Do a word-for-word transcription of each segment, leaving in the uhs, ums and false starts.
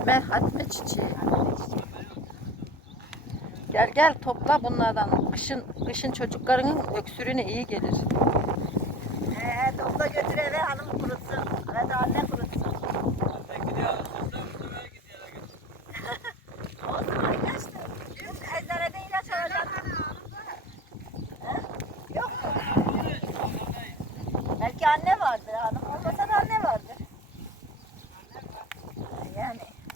Merhatme çiçeği. Gel gel topla bunlardan. Kışın, kışın çocuklarının öksürüğüne iyi gelir. Ee, topla götür eve hanım kurutsun. Ve de anne kurutsun. Olsun ay geçti. Dün eczanede ilaç alacaktım. He? Yok mu? Belki anne vardır hanım. Olmasa da anne vardır. Yani.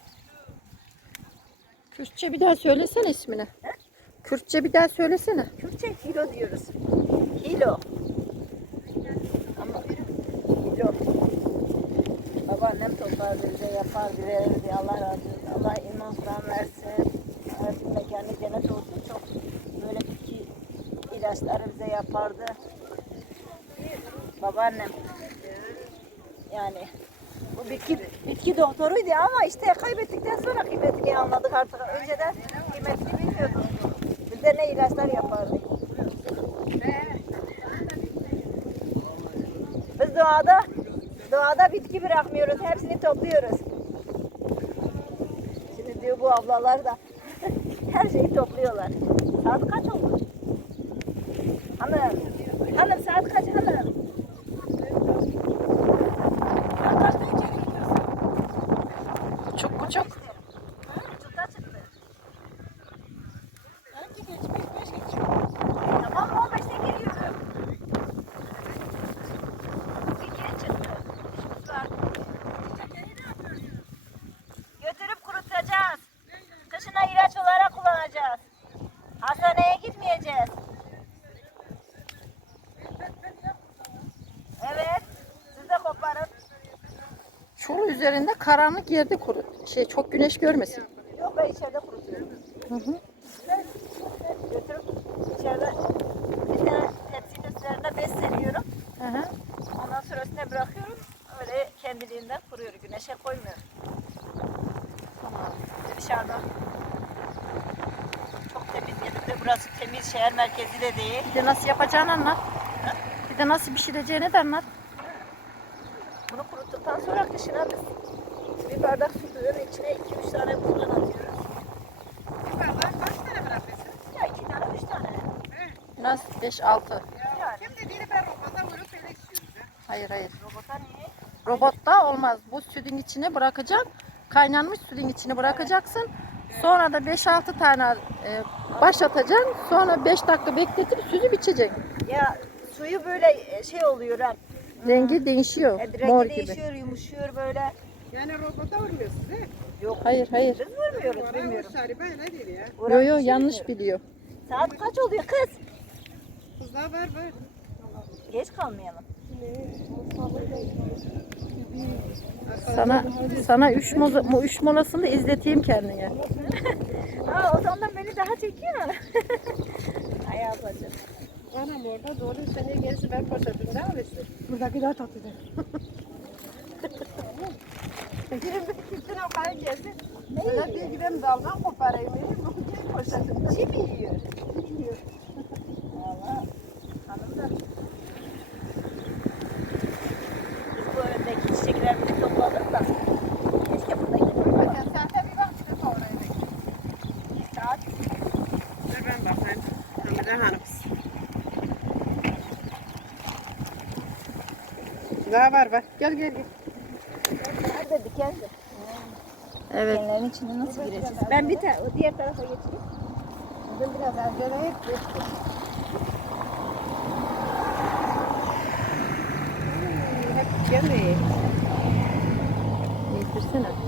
Kürtçe bir daha söylesene ismini. Kürtçe bir daha söylesene. Kürtçe kilo diyoruz. Kilo. Ama kilo. Babaannem toplardı bize yapardı verirdi. Allah razı olsun. Allah iman Kur'an versin. Hayatın mekanı cennet olsun. Çok böyle bitki ilaçları bize yapardı. Babaannem. Yani bu bitki bitki doktoruydu ama işte kaybettikten sonra kıymetini anladık artık. Önceden kıymetini bilmiyorduk. Bize ne ilaçlar yapardı. Biz doğada doğada bitki bırakmıyoruz. Hepsini topluyoruz. Şimdi diyor bu ablalar da her şeyi topluyorlar. Saat kaç oldu? Hanım. Hanım saat kaç hanım? Saat kaçta içeri gidiyorsun? Buçuk buçuk. Ha, buçukta çıktı. Sanki geçmiş beş geçiyor. Tamam on beşte geliyorum. Bir geri çıktı. İşimiz var. Götürüp kurutacağız. Kışına ilaç olarak kullanacağız. Hastaneye gitmeyeceğiz. Evet. Siz de koparın. Çuğ üzerinde karanlık yerde kurut. Şey çok güneş görmesin. Yok ben içeride kurutuyorum. Hı hı. Götürüp içeride bir tane tepsinin üzerine bez seriyorum. Hı hı. Ondan sonra üstüne bırakıyorum. Öyle kendiliğinden kuruyor. Güneşe koymuyorum. Dışarıda. Çok temiz yerinde. Burası temiz şehir merkezi de değil. Bir de nasıl yapacağını anlat. Bir de nasıl pişireceğini de anlat. Bunu kuruttuktan sonra kışına biz bir bardak suyun içine iki üç tane bundan atıyoruz. Bir bardak kaç tane bırakıyorsun? Ya iki tane üç tane. Biraz beş altı. Yani. Kim dediğini ben robota vurup öyle istiyorum. Hayır hayır. Robota niye? Robotta olmaz. Bu sütün içine bırakacaksın. Kaynanmış sütün içine bırakacaksın. Sonra da beş altı tane e, baş atacaksın. Sonra beş dakika bekletip süzüp içeceksin. Ya suyu böyle şey oluyor ha. Rengi değişiyor. E, rengi Mor gibi. değişiyor, yumuşuyor böyle. Yani robota vurmuyorsunuz he? Yok. Hayır hayır. Biz vurmuyoruz, Oraya bilmiyorum. vur şaribe ne değil ya? Yo yo yanlış biliyor. Saat kaç oluyor kız? Kızlar var var. Geç kalmayalım. Sana sana üç mola, mu üç molasını izleteyim kendine. Aa, o zaman beni daha çekiyor mu? Ay ablacığım. Anam orada doğru seneye gelirse ben poşetimde alırsın. Buradaki daha tatlıdır. Birinde gitsin o kadar gelsin. Öyle bir gidelim daldan koparayım. Benim bu gel poşetimde. Çiğ mi yiyor? Yiyor. Valla hanım da. Biz bu öndeki çiçeklerini topladık da. Keşke buradaki topladık. Sen de bir bak işte sonra yemek. Saat Dur ben bakayım. Hamile Hanım. Daha var var. Gel gel gel. nerede dikenli? Evet. Dikenlerin içine nasıl gireceğiz? Ben bir tane o diğer tarafa geçeyim. Bugün biraz acele et. Hep geliyor. Getirsene.